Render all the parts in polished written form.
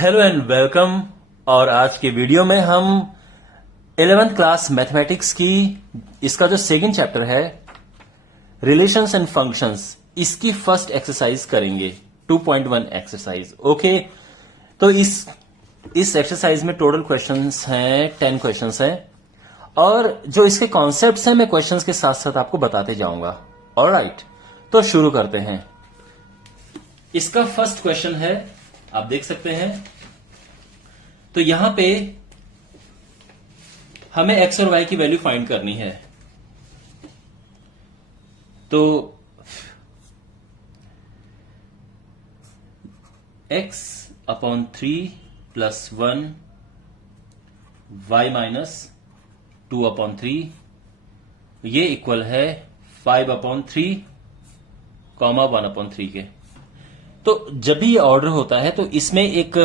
Hello and welcome. और आज के वीडियो में हम 11th क्लास मैथमेटिक्स की इसका जो सेकंड चैप्टर है रिलेशंस एंड फंक्शंस, इसकी फर्स्ट एक्सरसाइज करेंगे 2.1 एक्सरसाइज। ओके, तो इस एक्सरसाइज में टोटल क्वेश्चंस हैं 10 क्वेश्चंस हैं और जो इसके कॉन्सेप्ट्स हैं मैं क्वेश्चंस के साथ साथ आपको बताते जाऊंगा। ऑलराइट, तो शुरू करते हैं। इसका फर्स्ट क्वेश्चन है, आप देख सकते हैं। तो यहां पे हमें एक्स और वाई की वैल्यू फाइंड करनी है। तो x upon 3 plus 1 y minus 2 upon 3 ये इक्वल है 5 अपॉन 3 कॉमा 1 अपॉन 3 के। तो जब भी ये ऑर्डर होता है तो इसमें एक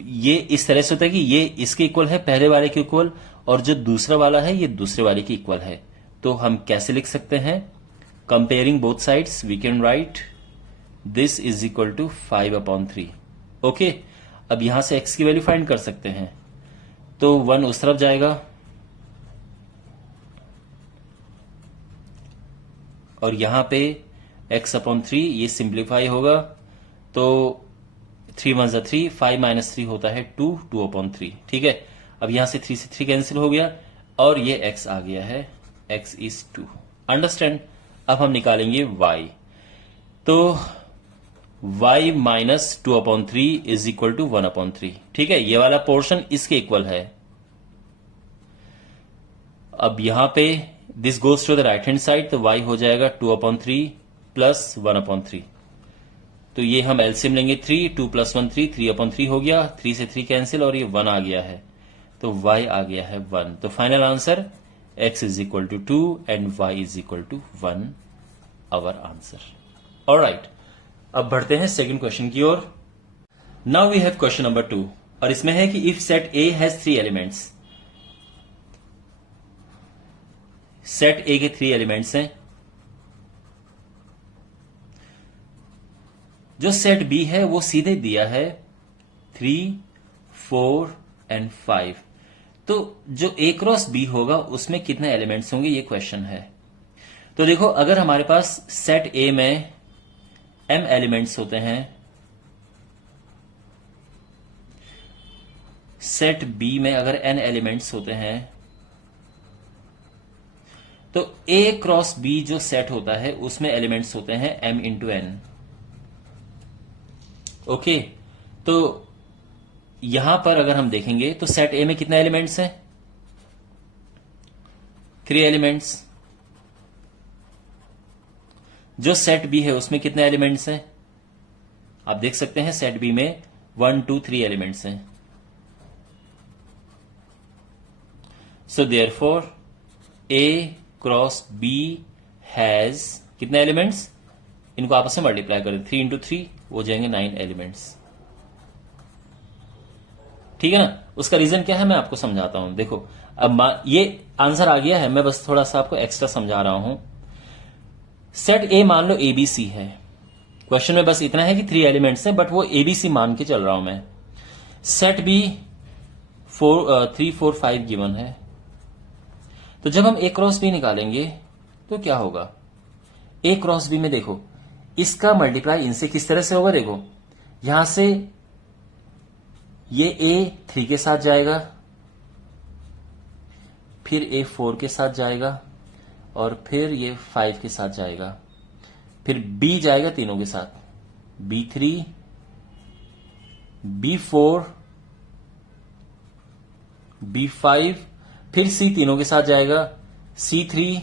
ये इस तरह से होता है कि ये इसके इक्वल है, पहले वाले के इक्वल, और जो दूसरा वाला है ये दूसरे वाले के इक्वल है। तो हम कैसे लिख सकते हैं? Comparing both sides we can write this is equal to 5 upon 3। Okay, अब यहां से x की वैल्यू फाइंड कर सकते हैं। तो 1 उस तरफ जाएगा और यहां पे x अपॉन 3 ये सिंप्लीफाई होगा। तो 3 1 जा 3, 5 माइनस 3 होता है 2, 2 अपॉन 3। ठीक है, अब यहां से 3 से 3 कैंसिल हो गया और ये x आ गया है, x इज 2। अंडरस्टैंड? अब हम निकालेंगे y। तो y minus 2 upon 3 is equal to 1 upon 3। ठीक है, ये वाला पोर्शन इसके इक्वल है। अब यहां पे this goes to the right hand side, तो y हो जाएगा 2 अपॉन 3 प्लस 1 अपॉन 3। तो ये हम एलसीएम लेंगे 3, 2 प्लस 1 3, 3 अपॉन 3 हो गया, 3 से 3 कैंसिल और ये 1 आ गया है। तो y आ गया है 1। तो final answer x is equal to 2 and y is equal to 1, our answer. Alright, अब बढ़ते हैं सेकंड क्वेश्चन की ओर। Now we have question number 2 और इसमें है कि if set A has 3 elements, set A के 3 एलिमेंट्स हैं, जो सेट बी है वो सीधे दिया है 3, 4 एंड 5। तो जो ए क्रॉस बी होगा उसमें कितने एलिमेंट्स होंगे, ये क्वेश्चन है। तो देखो, अगर हमारे पास सेट ए में m एलिमेंट्स होते हैं, सेट बी में अगर n एलिमेंट्स होते हैं, तो a क्रॉस b जो सेट होता है उसमें एलिमेंट्स होते हैं m इंटू n। ओके, तो यहां पर अगर हम देखेंगे तो सेट ए में कितने एलिमेंट्स हैं? 3 एलिमेंट्स। जो सेट बी है उसमें कितने एलिमेंट्स हैं? आप देख सकते हैं सेट बी में 1 2 3 एलिमेंट्स हैं। So therefore A cross B has कितने एलिमेंट्स? इनको आपस में मल्टीप्लाई करें, 3 इंटू 3 हो जाएंगे 9 एलिमेंट्स। ठीक है ना? उसका रीजन क्या है मैं आपको समझाता हूं। देखो, अब ये आंसर आ गया है, मैं बस थोड़ा सा आपको एक्स्ट्रा समझा रहा हूं। सेट ए मान लो एबीसी है, क्वेश्चन में बस इतना है कि 3 एलिमेंट्स हैं, बट वो एबीसी मान के चल रहा हूं मैं। सेट बी 3 4 5 गिवन है। तो जब हम ए क्रॉस बी निकालेंगे तो क्या होगा? ए क्रॉस बी में देखो, इसका मल्टीप्लाई इनसे किस तरह से होगा? देखो, यहां से ये ए 3 के साथ जाएगा, फिर ए 4 के साथ जाएगा और फिर ये 5 के साथ जाएगा, फिर बी जाएगा तीनों के साथ, B3 B4 B5, फिर सी तीनों के साथ जाएगा, C3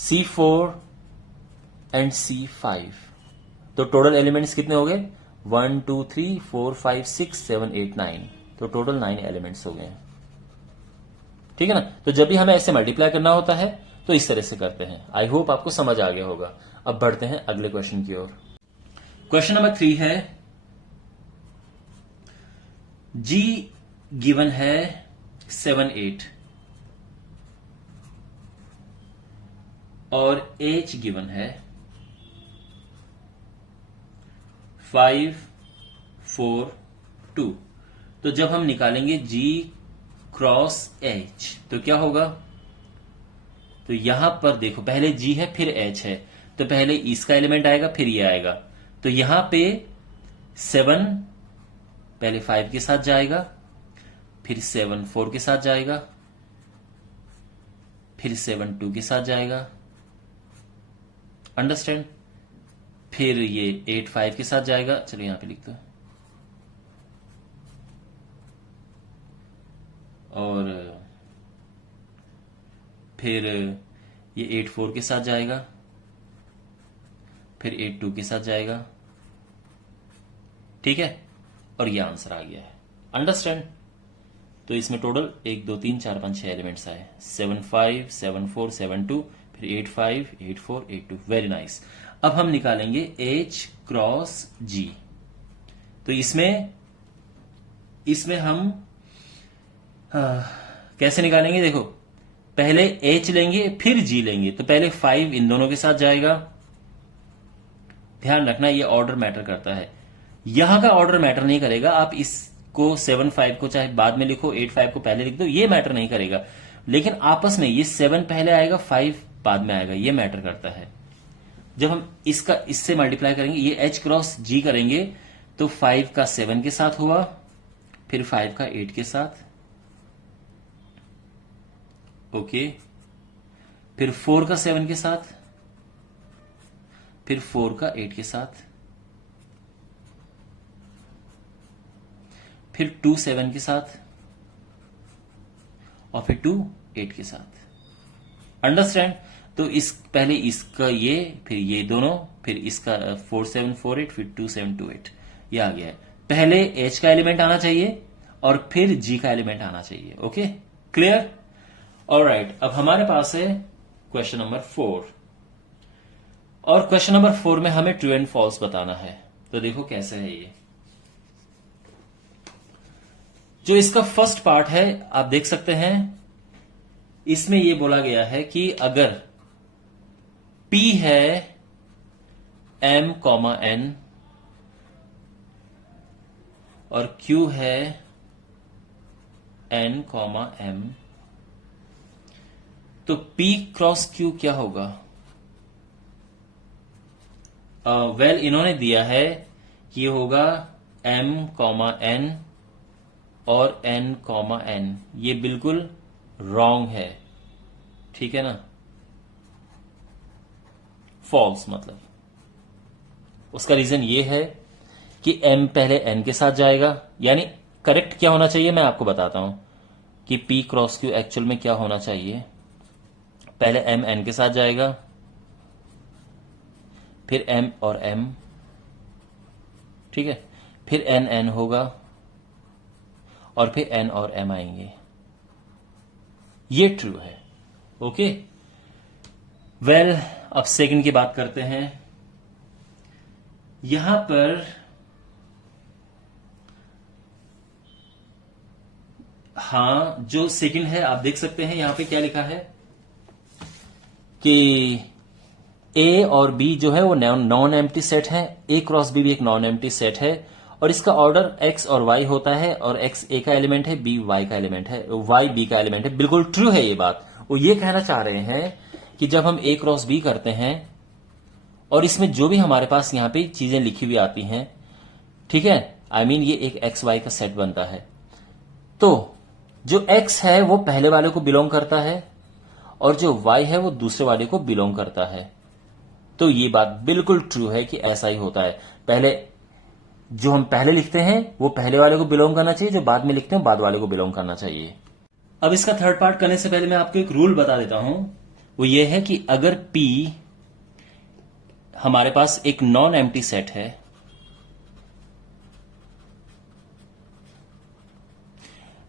C4 एंड C5। तो टोटल एलिमेंट्स कितने हो गए? 1 2 3 4 5 6 7 8 9। तो टोटल 9 एलिमेंट्स हो गए। ठीक है ना? तो जब भी हमें ऐसे मल्टीप्लाई करना होता है तो इस तरह से करते हैं। आई होप आपको समझ आ गया होगा। अब बढ़ते हैं अगले क्वेश्चन की ओर। क्वेश्चन नंबर 3 है, जी गिवन है 7 8 और एच गिवन है 5 4 2। तो जब हम निकालेंगे G क्रॉस H तो क्या होगा? तो यहां पर देखो, पहले G है फिर H है, तो पहले इसका एलिमेंट आएगा फिर ये आएगा। तो यहां पे 7 पहले 5 के साथ जाएगा, फिर 7 4 के साथ जाएगा, फिर 7 2 के साथ जाएगा, अंडरस्टैंड? फिर ये 8 5 के साथ जाएगा, चलो यहां पे लिख दो, और फिर ये 8 4 के साथ जाएगा, फिर 8 2 के साथ जाएगा, ठीक है? और ये आंसर आ गया है, अंडरस्टैंड? तो इसमें टोटल 1 2 3 4 5 6 एलिमेंट्स आए, 7 5 7 4 7 2, फिर 8 5 8 4 8 2। Very nice. अब हम निकालेंगे H क्रॉस G। तो इसमें हम कैसे निकालेंगे? देखो, पहले H लेंगे फिर G लेंगे, तो पहले 5 इन दोनों के साथ जाएगा। ध्यान रखना, ये ऑर्डर मैटर करता है, यहां का ऑर्डर मैटर नहीं करेगा। आप इसको 7 5 को चाहे बाद में लिखो, 8 5 को पहले लिख दो, ये मैटर नहीं करेगा। लेकिन आपस में ये 7 पहले आएगा 5 बाद में आएगा, ये मैटर करता है। जब हम इससे मल्टीप्लाई करेंगे, ये H क्रॉस G करेंगे, तो 5 का 7 के साथ हुआ, फिर 5 का 8 के साथ, ओके, फिर 4 का 7 के साथ, फिर 4 का 8 के साथ, फिर 2 7 के साथ, और फिर 2 8 के साथ, अंडरस्टैंड? तो पहले इसका ये, फिर ये दोनों, फिर इसका 4 7 4 8, फिर 2 7 2 8, ये आ गया है। पहले H का एलिमेंट आना चाहिए और फिर G का एलिमेंट आना चाहिए, ओके, क्लियर? ऑलराइट, अब हमारे पास है क्वेश्चन नंबर 4, और क्वेश्चन नंबर 4 में हमें ट्रू एंड फॉल्स बताना है। तो देखो कैसे है ये। जो इसका फर्स्ट पार्ट है, आप देख सकते हैं, इसमें यह बोला गया है कि अगर P है M, N और Q है N, M, तो P क्रॉस Q क्या होगा? वेल, इन्होंने दिया है कि ये होगा M, N और N, N। ये बिल्कुल रॉन्ग है, ठीक है ना? फॉल्स मतलब। उसका रीजन ये है कि M पहले N के साथ जाएगा, यानी करेक्ट क्या होना चाहिए मैं आपको बताता हूं कि P क्रॉस Q एक्चुअल में क्या होना चाहिए। पहले M N के साथ जाएगा, फिर M और M, ठीक है, फिर N N होगा, और फिर N और M आएंगे। ये ट्रू है, ओके। वेल, अब सेकंड की बात करते हैं। यहां पर हां, जो सेकंड है आप देख सकते हैं, यहां पे क्या लिखा है कि A और B जो है वो नॉन एम्प्टी सेट है। A क्रॉस B भी एक नॉन एम्प्टी सेट है, और इसका ऑर्डर X और Y होता है, और X A का एलिमेंट है, B Y का एलिमेंट है, Y B का एलिमेंट है। बिल्कुल ट्रू है ये बात। वो ये कहना चाह रहे हैं कि जब हम A क्रॉस B करते हैं, और इसमें जो भी हमारे पास यहां पे चीजें लिखी हुई आती हैं, ठीक है, आई मीन ये एक X Y का सेट बनता है। तो जो X है वो पहले वाले को बिलोंग करता है, और जो Y है वो दूसरे वाले को बिलोंग करता है। तो ये बात बिल्कुल ट्रू है कि ऐसा ही होता है। पहले जो हम पहले लिखते हैं वो पहले वाले को बिलोंग करना चाहिए, जो बाद में लिखते हैं बाद वाले को बिलोंग करना चाहिए। अब इसका थर्ड पार्ट करने से पहले मैं आपको एक रूल बता देता हूं। वो ये है कि अगर P हमारे पास एक नॉन एम्प्टी सेट है,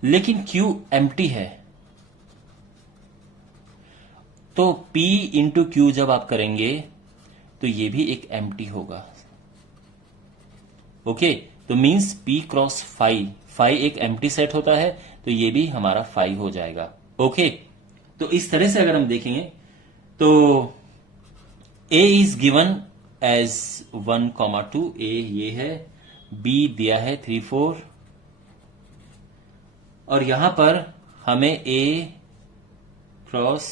लेकिन Q एम्प्टी है, तो P इंटू Q जब आप करेंगे तो ये भी एक एम्प्टी होगा, ओके। तो मींस P क्रॉस फाई एक एम्प्टी सेट होता है, तो ये भी हमारा फाई हो जाएगा, ओके। तो इस तरह से अगर हम देखेंगे तो A is given as 1, 2, A ये है, B दिया है 3 4, और यहां पर हमें ए क्रॉस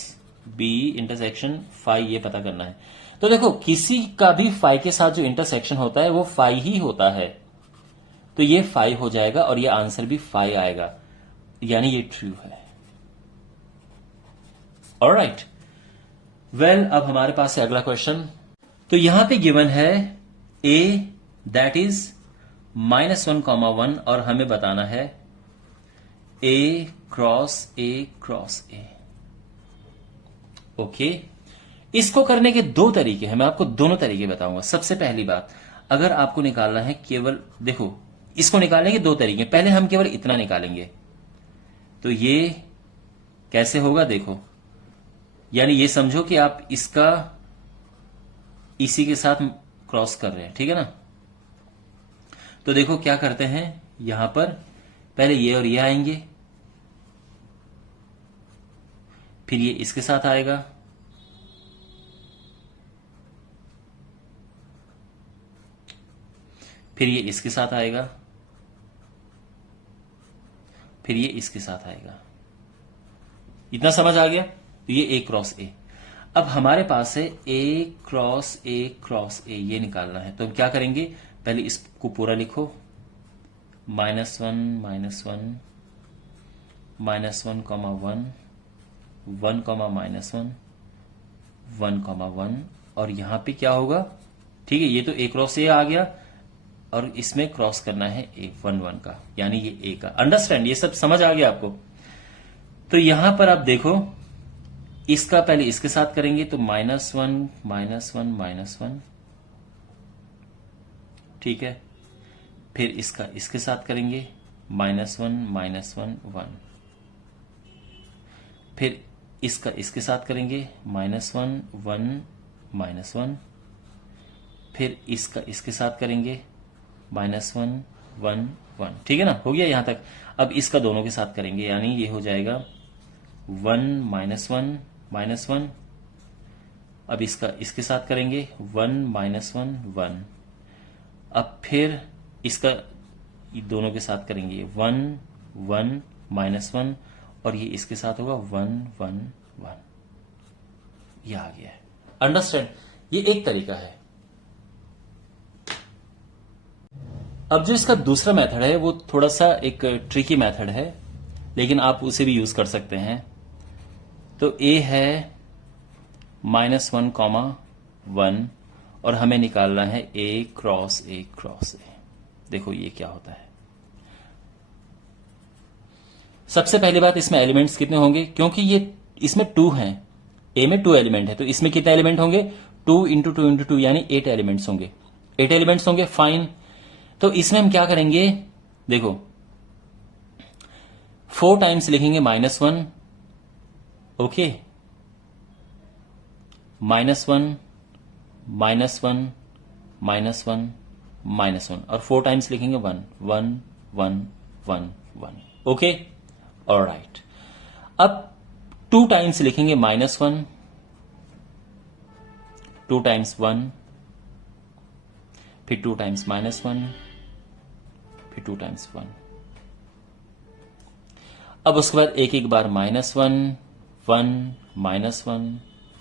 बी इंटरसेक्शन फाई ये पता करना है। तो देखो किसी का भी फाई के साथ जो इंटरसेक्शन होता है वो फाई ही होता है, तो ये फाई हो जाएगा और ये आंसर भी फाई आएगा, यानी ये ट्रू है। ऑलराइट, वेल अब हमारे पास है अगला क्वेश्चन। तो यहां पे गिवन है a दैट इज -1,1 और हमें बताना है a क्रॉस a। ओके, इसको करने के दो तरीके हैं, मैं आपको दोनों तरीके बताऊंगा। सबसे पहली बात, अगर आपको निकालना है केवल, देखो इसको निकालने के दो तरीके, पहले हम केवल इतना निकालेंगे तो ये कैसे होगा, देखो यानी ये समझो कि आप इसका इसी के साथ क्रॉस कर रहे हैं, ठीक है ना। तो देखो क्या करते हैं, यहां पर पहले ये और ये आएंगे, फिर ये इसके साथ आएगा, फिर ये इसके साथ आएगा, फिर ये इसके साथ आएगा। इतना समझ आ गया। तो ये a क्रॉस a। अब हमारे पास है a क्रॉस a ये निकालना है। तो हम क्या करेंगे, पहले इसको पूरा लिखो, -1 -1 -1 कॉमा 1 1 कॉमा -1 1 कॉमा 1 और यहां पे क्या होगा, ठीक है, ये तो a क्रॉस a आ गया और इसमें क्रॉस करना है a 1 1 का, यानी ये a का। अंडरस्टैंड, ये सब समझ आ गया आपको। तो यहां पर आप देखो, इसका पहले इसके साथ करेंगे तो -1 -1 ठीक है, फिर इसका इसके साथ करेंगे -1 -1 1, फिर इसका इसके साथ करेंगे -1 1 -1, फिर इसका इसके साथ करेंगे -1 1 1, ठीक है ना, हो गया यहां तक। अब इसका दोनों के साथ करेंगे, यानी ये हो जाएगा 1 -1 -1, अब इसका इसके साथ करेंगे 1 -1 1, अब फिर इसका दोनों के साथ करेंगे 1 1 -1 और ये इसके साथ होगा 1 1 1। ये आ गया है। अंडरस्टैंड, ये एक तरीका है। अब जो इसका दूसरा मेथड है वो थोड़ा सा एक ट्रिकी मेथड है, लेकिन आप उसे भी यूज कर सकते हैं। तो a है -1, 1 और हमें निकालना है a क्रॉस a। देखो ये क्या होता है। सबसे पहली बात, इसमें एलिमेंट्स कितने होंगे, क्योंकि ये इसमें 2 हैं, a में 2 एलिमेंट है, तो इसमें कितने एलिमेंट होंगे, 2 × 2 × 2 यानी 8 एलिमेंट्स होंगे। 8 एलिमेंट्स होंगे, फाइन। तो इसमें हम क्या करेंगे, देखो 4 टाइम्स लिखेंगे -1, ओके, -1 -1 -1 और 4 टाइम्स लिखेंगे 1 1 1 1 1, ओके, ऑलराइट। अब 2 टाइम्स लिखेंगे -1, 2 टाइम्स 1, फिर 2 टाइम्स -1, फिर 2 टाइम्स 1। अब उसके बाद एक एक बार -1 1 -1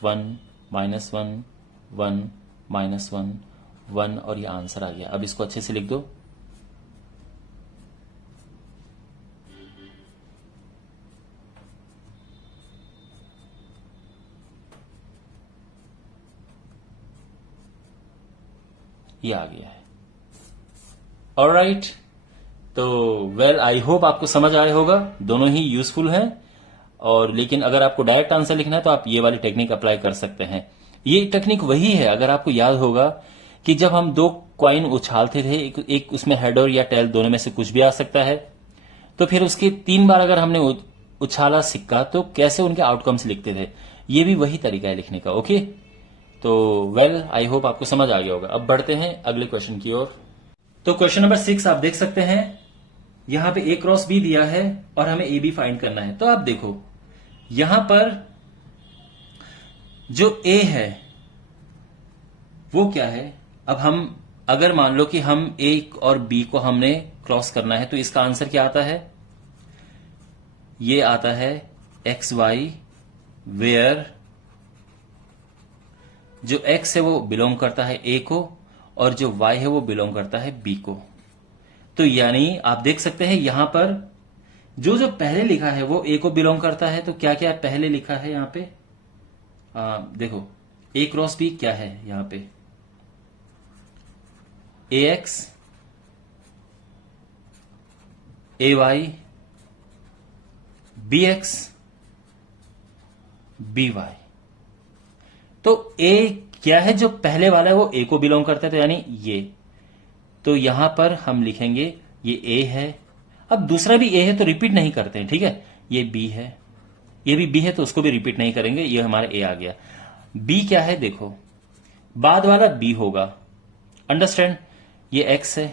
1 -1 1 -1 1 और ये आंसर आ गया। अब इसको अच्छे से लिख दो। ये आ गया है। ऑलराइट, तो वेल आई होप आपको समझ आया होगा। दोनों ही यूजफुल हैं, और लेकिन अगर आपको डायरेक्ट आंसर लिखना है तो आप ये वाली टेक्निक अप्लाई कर सकते हैं। ये टेक्निक वही है, अगर आपको याद होगा कि जब हम 2 कॉइन उछालते थे, एक उसमें हेड और या टेल दोनों में से कुछ भी आ सकता है, तो फिर उसके 3 बार अगर हमने उछाला सिक्का तो कैसे उनके आउटकम्स लिखते थे, ये भी वही तरीका है लिखने का। ओके, तो वेल आई होप आपको समझ आ गया होगा। अब बढ़ते हैं अगले क्वेश्चन की ओर। तो क्वेश्चन नंबर 6 आप देख सकते हैं, यहां पे a क्रॉस b दिया है और हमें a b फाइंड करना है। तो आप देखो यहां पर जो a है वो क्या है। अब हम अगर मान लो कि हम a और b को हमने क्रॉस करना है तो इसका आंसर क्या आता है, ये आता है एक्स वाई, वेयर जो एक्स है वो बिलोंग करता है ए को और जो वाई है वो बिलोंग करता है बी को। तो यानी आप देख सकते हैं यहां पर जो जो पहले लिखा है वो ए को बिलोंग करता है। तो क्या क्या पहले लिखा है यहां पे, देखो ए क्रॉस बी क्या है यहां पे, A x, A y, B x, B y. तो ए क्या है जो पहले वाला है वो ए को बिलोंग करता है, तो यानी ये। तो यहां पर हम लिखेंगे ये ए है। अब दूसरा भी ए है तो रिपीट नहीं करते हैं, ठीक है। ये बी है, ये भी बी है तो उसको भी रिपीट नहीं करेंगे, ये हमारा ए आ गया। बी क्या है देखो, बाद वाला बी होगा, अंडरस्टैंड। ये एक्स है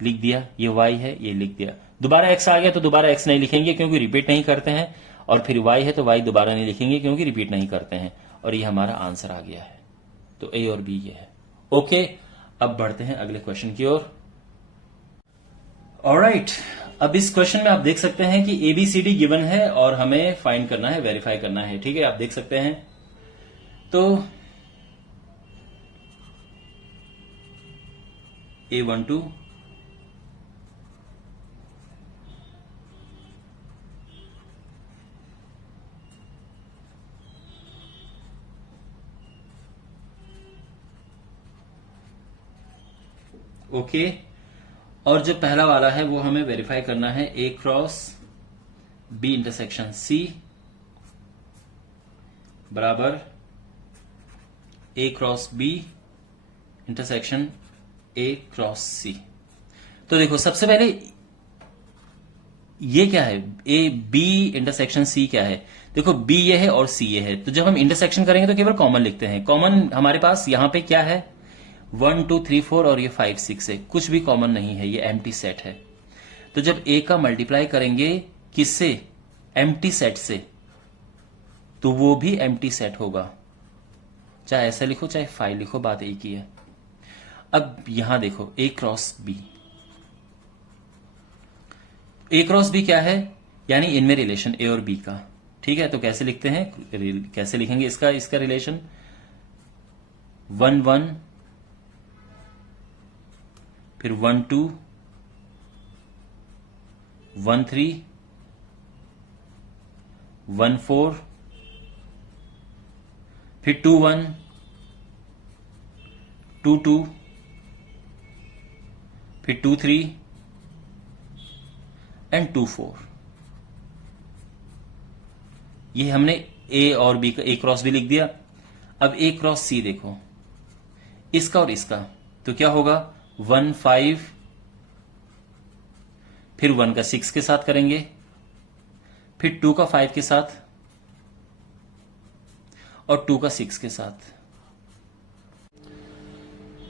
लिख दिया, ये वाई है ये लिख दिया। दोबारा एक्स आ गया तो दोबारा एक्स नहीं लिखेंगे क्योंकि रिपीट नहीं करते हैं, और फिर वाई है तो वाई दोबारा नहीं लिखेंगे क्योंकि रिपीट नहीं करते हैं। और ये हमारा आंसर आ गया है। तो ए और बी ये है। ओके, अब बढ़ते हैं अगले क्वेश्चन की ओर। ऑलराइट, अब इस क्वेश्चन में आप देख सकते हैं कि एबीसीडी गिवन है और हमें फाइंड करना है, वेरीफाई करना है, ठीक है। आप देख सकते हैं तो A12 ओके, और जो पहला वाला है वो हमें वेरीफाई करना है, A cross B intersection C बराबर A cross B intersection A cross C. तो देखो सबसे पहले ये क्या है, ए बी इंटरसेक्शन सी क्या है। देखो बी ये है और सी ये है, तो जब हम इंटरसेक्शन करेंगे तो केवल कॉमन लिखते हैं। कॉमन हमारे पास यहां पे क्या है, 1 2 3 4 और ये 5 6 है, कुछ भी कॉमन नहीं है, ये एम्प्टी सेट है। तो जब ए का मल्टीप्लाई करेंगे किससे, एम्प्टी सेट से, तो वो भी एम्प्टी सेट होगा। चाहे ऐसा लिखो चाहे 5 लिखो, बात एक ही है। अब यहां देखो ए cross B, A cross B क्या है, यानी इनमें रिलेशन ए और बी का, ठीक है। तो कैसे लिखते हैं, कैसे लिखेंगे इसका रिलेशन, 1 1 फिर 1 2 1 3 1 4 फिर 2 1 2 2 फिर 2 3 एंड 2 4। ये हमने ए और बी का ए क्रॉस बी लिख दिया। अब ए क्रॉस सी देखो, इसका और इसका, तो क्या होगा, 1 5 फिर 1 का 6 के साथ करेंगे, फिर 2 का 5 के साथ और 2 का 6 के साथ।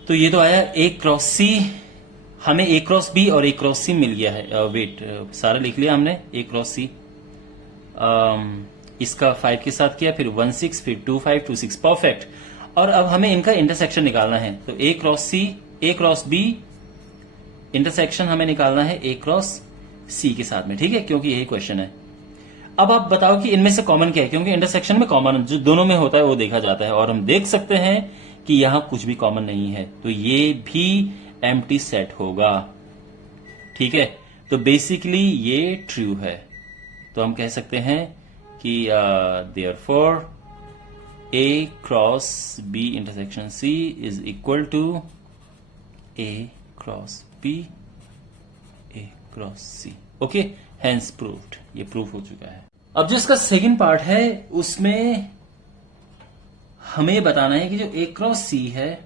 तो ये तो आया ए क्रॉस सी। हमें ए क्रॉस बी और ए क्रॉस सी मिल गया है। वेट, सारा लिख लिया हमने, ए क्रॉस सी। इसका 5 के साथ किया, फिर 1 6 फिर 2 5 2 6, परफेक्ट। और अब हमें इनका इंटरसेक्शन निकालना है, तो ए क्रॉस सी ए क्रॉस बी इंटरसेक्शन हमें निकालना है ए क्रॉस सी के साथ में, ठीक है, क्योंकि यही क्वेश्चन है। अब आप बताओ कि इनमें से कॉमन क्या है, क्योंकि इंटरसेक्शन में कॉमन जो दोनों में होता है वो देखा जाता है, और हम देख सकते हैं कि यहां कुछ भी कॉमन नहीं है, तो ये भी एम्प्टी सेट होगा, ठीक है। तो बेसिकली ये ट्रू है। तो हम कह सकते हैं कि therefore A cross B intersection C is equal to A cross B A cross C. Okay, hence proved, ये प्रूफ हो चुका है। अब जो इसका सेकंड पार्ट है उसमें हमें बताना है कि जो ए क्रॉस सी है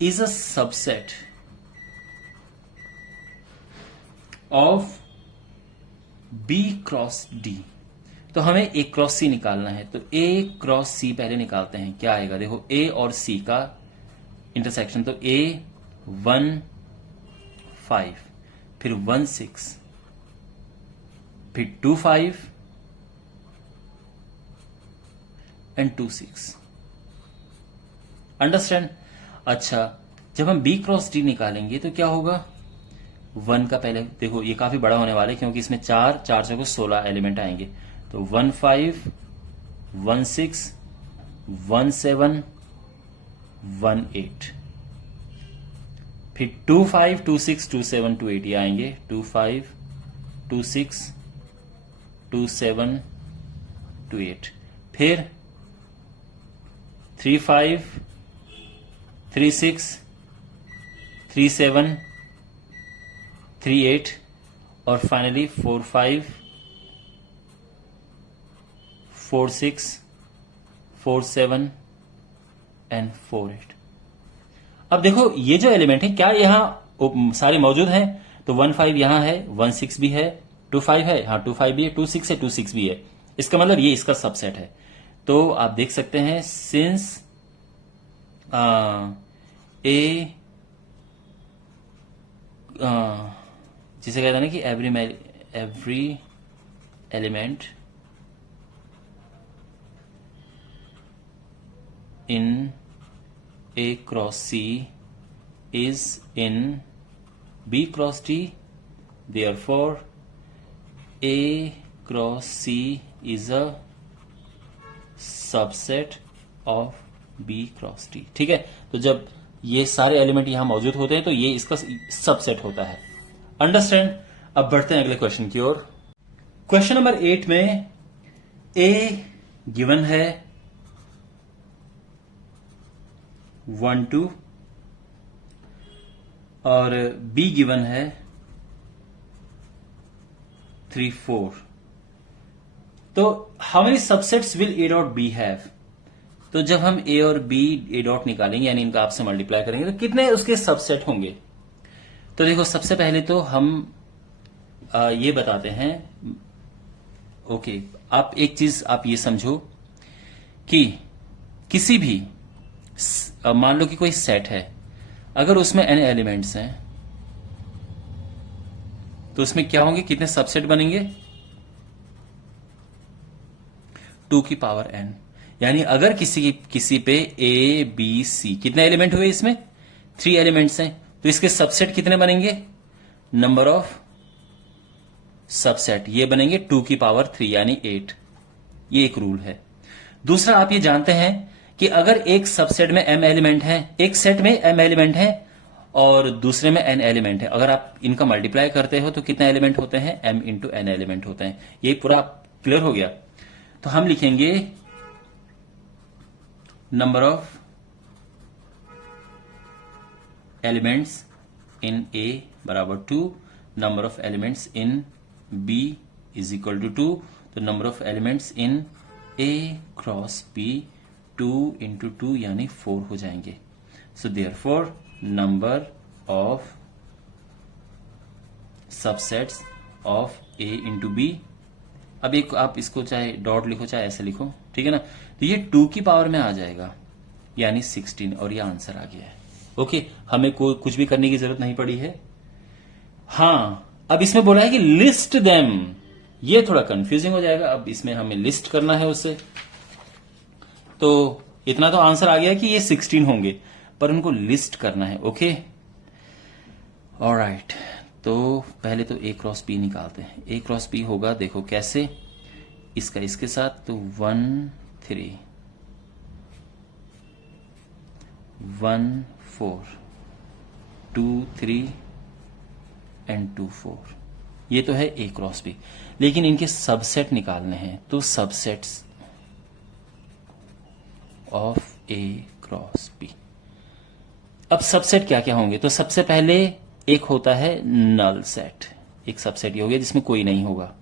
is a subset of B cross D। तो हमें A क्रॉस C निकालना है, तो A क्रॉस C पहले निकालते हैं। क्या आएगा, देखो A और C का इंटरसेक्शन, तो A 1 5 फिर 1 6 फिर 2 5 एंड 2 6, अंडरस्टैंड। अच्छा, जब हम B क्रॉस D निकालेंगे तो क्या होगा, 1 का पहले देखो, ये काफी बड़ा होने वाला है क्योंकि इसमें 4 4 से 16 एलिमेंट आएंगे। तो 1 5 1 6 1 7 1 8, फिर 2 5 2 6 2 7 2 8 ये आएंगे। 2 5 2 6 2 7 2 8, फिर 3 5 3 6 3 7 3 8, और फाइनली 4 5 4 6 4 7 एंड 4 8। अब देखो ये जो एलिमेंट है क्या यहां सारे मौजूद हैं? तो 1 5 यहां है, 1 6 भी है, 2 5 है, हाँ 2 5 भी है, 2 6 है, 2 6 भी है। इसका मतलब ये इसका सबसेट है। तो आप देख सकते हैं सिंस ए जिसे कहते हैं ना कि every element in A cross C is in B cross D, therefore A cross C is a subset of B cross D। ठीक है, तो जब ये सारे एलिमेंट यहां मौजूद होते हैं तो ये इसका सबसेट होता है। अंडरस्टैंड? अब बढ़ते हैं अगले क्वेश्चन की ओर। क्वेश्चन नंबर 8 में A गिवन है 1 2 और B गिवन है 3 4। तो how many subsets will A dot B have? तो जब हम A और B A डॉट निकालेंगे यानी इनका आपसे मल्टीप्लाई करेंगे तो कितने उसके सबसेट होंगे? तो देखो सबसे पहले तो हम ये बताते हैं। ओके, आप एक चीज आप ये समझो कि किसी भी मान लो कि कोई सेट है, अगर उसमें n एलिमेंट्स हैं तो उसमें क्या होंगे, कितने सबसेट बनेंगे? 2 की पावर n। यानी अगर किसी पे A B C कितने एलिमेंट हुए, इसमें 3 एलिमेंट्स हैं, तो इसके सबसेट कितने बनेंगे? नंबर ऑफ सबसेट ये बनेंगे 2 की पावर 3 यानी 8। ये एक रूल है। दूसरा आप ये जानते हैं कि अगर एक सबसेट में m एलिमेंट है, एक सेट में m एलिमेंट है और दूसरे में n एलिमेंट है, अगर आप इनका मल्टीप्लाई करते हो तो कितने एलिमेंट होते हैं? m इंटू n एलिमेंट होते हैं। ये पूरा क्लियर हो गया? तो हम लिखेंगे number of elements in A बराबर 2, number of elements in B is equal to 2। तो number of elements in A cross B 2 into 2 यानी 4 हो जाएंगे। So therefore number of subsets of A into B, अब एक आप इसको चाहे डॉट लिखो चाहे ऐसे लिखो, ठीक है ना? तो ये 2 की पावर में आ जाएगा यानी 16 और ये आंसर आ गया है। ओके, हमें कुछ भी करने की जरूरत नहीं पड़ी है। हाँ, अब इसमें बोला है कि लिस्ट देम, ये थोड़ा कंफ्यूजिंग हो जाएगा। अब इसमें हमें लिस्ट करना है उसे, तो इतना तो आंसर आ गया कि ये 16 होंगे, पर उनको लिस्ट करना है। ओके, ऑलराइट, तो पहले तो A क्रॉस B निकालते हैं। A क्रॉस B होगा, देखो कैसे, इसका इसके साथ, तो 1 3 1 4 2 3 एंड 2 4। ये तो है A क्रॉस B, लेकिन इनके सबसेट निकालने हैं। तो subsets of A cross B, अब सबसेट क्या क्या होंगे? तो सबसे पहले एक होता है नल सेट, एक सबसेट ही हो गया जिसमें कोई नहीं होगा।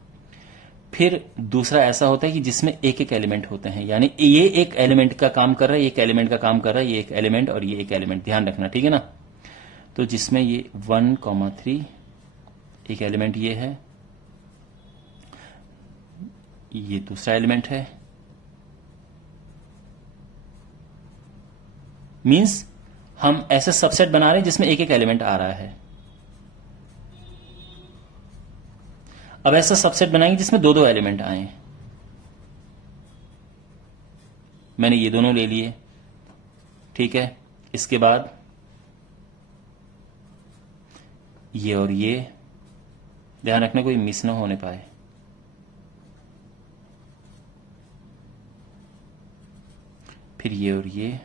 फिर दूसरा ऐसा होता है कि जिसमें एक एक एलिमेंट होते हैं, यानी ये एक एलिमेंट का काम कर रहा है, ये एक एलिमेंट का काम कर रहा है, ये एक एलिमेंट और ये एक एलिमेंट, ध्यान रखना, ठीक है ना? तो जिसमें ये 1 3 एक एलिमेंट ये है, ये दूसरा एलिमेंट है, मींस हम ऐसे सबसेट बना रहे हैं जिसमें एक एक एलिमेंट आ रहा है। अब ऐसा सबसेट बनाएंगे जिसमें दो दो एलिमेंट आए। मैंने ये दोनों ले लिए, ठीक है। इसके बाद ये और ये, ध्यान रखना कोई मिस ना होने पाए। फिर ये और ये,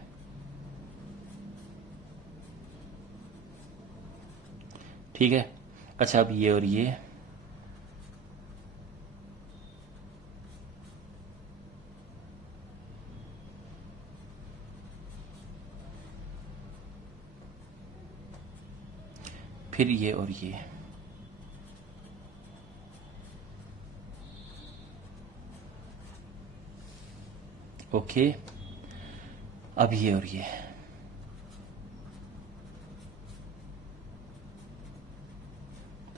ठीक है। अच्छा, अब ये और ये, फिर ये और ये, ओके। अब ये और ये,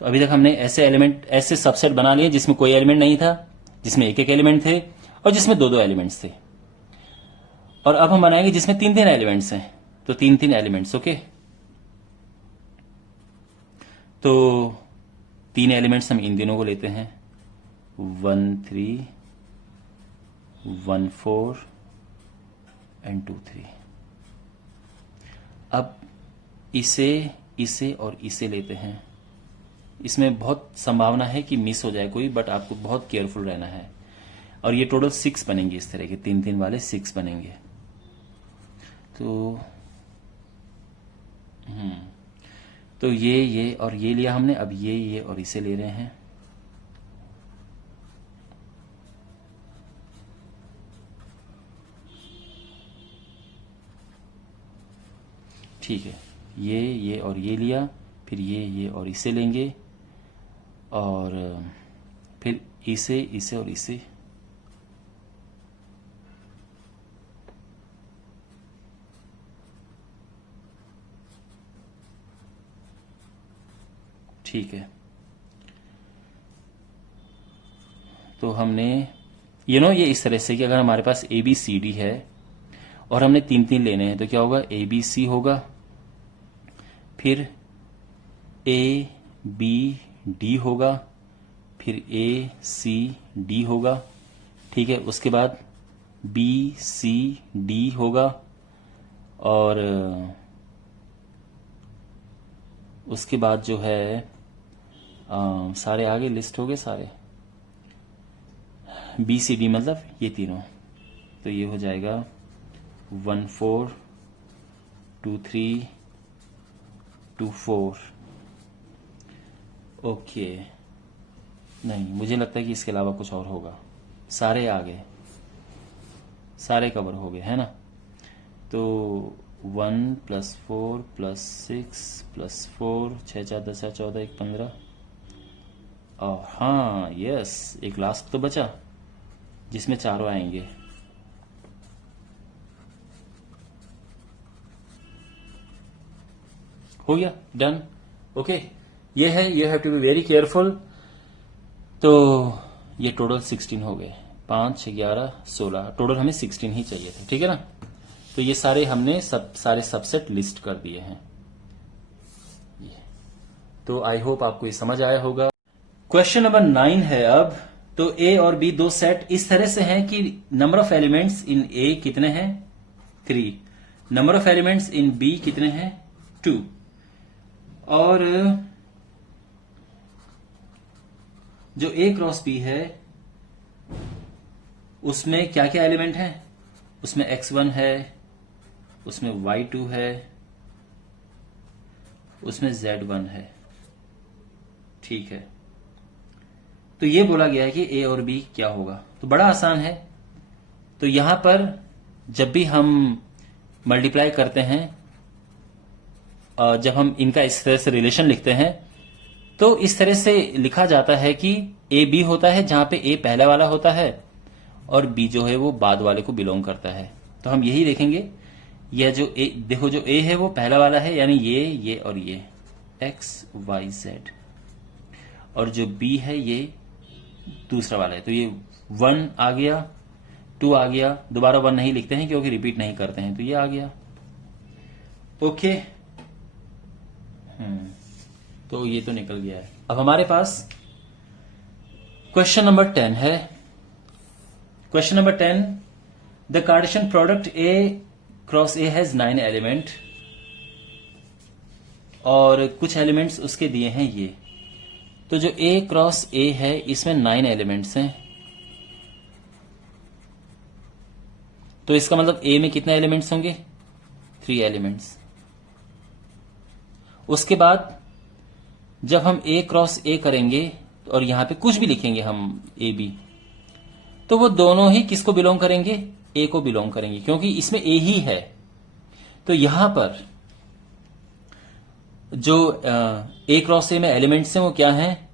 तो अभी तक हमने ऐसे एलिमेंट, ऐसे सबसेट बना लिए जिसमें कोई एलिमेंट नहीं था, जिसमें एक एक एलिमेंट थे, और जिसमें दो दो एलिमेंट्स थे। और अब हम बनाएंगे जिसमें तीन तीन एलिमेंट्स हैं, तो तीन तीन एलिमेंट्स, ओके। तो तीन एलिमेंट्स हम इन दिनों को लेते हैं, 1 3 1 4 एंड 2 3। अब इसे, इसे और इसे लेते हैं। इसमें बहुत संभावना है कि मिस हो जाए कोई, बट आपको बहुत केयरफुल रहना है। और ये टोटल 6 बनेंगे, इस तरह के तीन तीन वाले 6 बनेंगे। तो ये और ये लिया हमने, अब ये और इसे ले रहे हैं। ठीक है, ये और ये लिया, फिर ये और इसे लेंगे, और फिर इसे और इसे। ठीक है, तो हमने ये इस तरह से कि अगर हमारे पास ABCD है और हमने तीन तीन लेने हैं, तो क्या होगा, ABC होगा, फिर ABD होगा, फिर ACD होगा, ठीक है। उसके बाद BCD होगा, और उसके बाद जो है सारे आगे लिस्ट हो गए सारे, BCD मतलब ये तीनों। तो ये हो जाएगा 1 4 2 3 2 4। ओके, नहीं, मुझे लगता है कि इसके अलावा कुछ और होगा। सारे आ गए, सारे कवर हो गए, है ना। तो 1 + 4 + 6 + 4, 6 4 10 14, 1 15। और हाँ, यस, एक लास्ट तो बचा जिसमें चारों आएंगे। हो गया, डन, ओके। ये है, you have to be very careful. तो ये टोटल 16 हो गए, 5 11 16, टोटल हमें 16 ही चाहिए थे, ठीक है ना। तो ये सारे हमने सारे सबसेट लिस्ट कर दिए हैं। तो आई होप आपको ये समझ आया होगा। क्वेश्चन नंबर 9 है अब। तो A और B दो सेट इस तरह से हैं कि number of elements in A कितने हैं, 3। Number of elements in B कितने हैं, 2। और जो A क्रॉस B है उसमें क्या क्या एलिमेंट हैं, उसमें x1 है, उसमें y2 है, उसमें z1 है, ठीक है। तो ये बोला गया है कि A और B क्या होगा। तो बड़ा आसान है। तो यहां पर जब भी हम मल्टीप्लाई करते हैं, जब हम इनका इस तरह से रिलेशन लिखते हैं, तो इस तरह से लिखा जाता है कि A B होता है, जहां पे A पहले वाला होता है और B जो है वो बाद वाले को बिलोंग करता है। तो हम यही देखेंगे, यह जो A, देखो जो A है वो पहला वाला है, यानी ये और ये X Y Z, और जो B है ये दूसरा वाला है। तो ये 1 आ गया, 2 आ गया, दोबारा 1 नहीं लिखते हैं क्योंकि रिपीट नहीं करते हैं, तो ये आ गया, ओके। तो ये तो निकल गया है। अब हमारे पास क्वेश्चन नंबर 10 है। Question number 10, the Cartesian product A cross A has 9 element. और कुछ एलिमेंट्स उसके दिए हैं ये। तो जो A क्रॉस A है इसमें 9 एलिमेंट्स हैं। तो इसका मतलब A में कितने एलिमेंट्स होंगे? 3 एलिमेंट्स। उसके बाद जब हम A क्रॉस A करेंगे और यहां पे कुछ भी लिखेंगे हम A B, तो वो दोनों ही किसको बिलोंग करेंगे? A को बिलोंग करेंगे, क्योंकि इसमें A ही है। तो यहां पर जो A क्रॉस A में एलिमेंट्स हैं वो क्या हैं?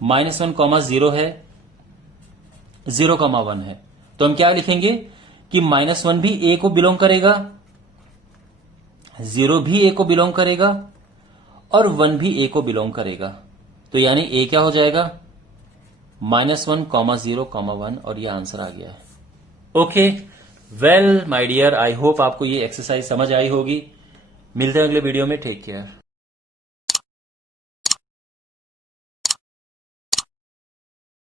-1, 0 है, 0, 1 है। तो हम क्या लिखेंगे कि -1 भी A को बिलोंग करेगा, 0 भी A को बिलोंग करेगा और 1 भी A को बिलोंग करेगा। तो यानी A क्या हो जाएगा? -1, 0, 1, और ये आंसर आ गया है। Okay, well my dear, I hope आपको ये एक्सरसाइज समझ आई होगी। मिलते हैं अगले वीडियो में। Take care.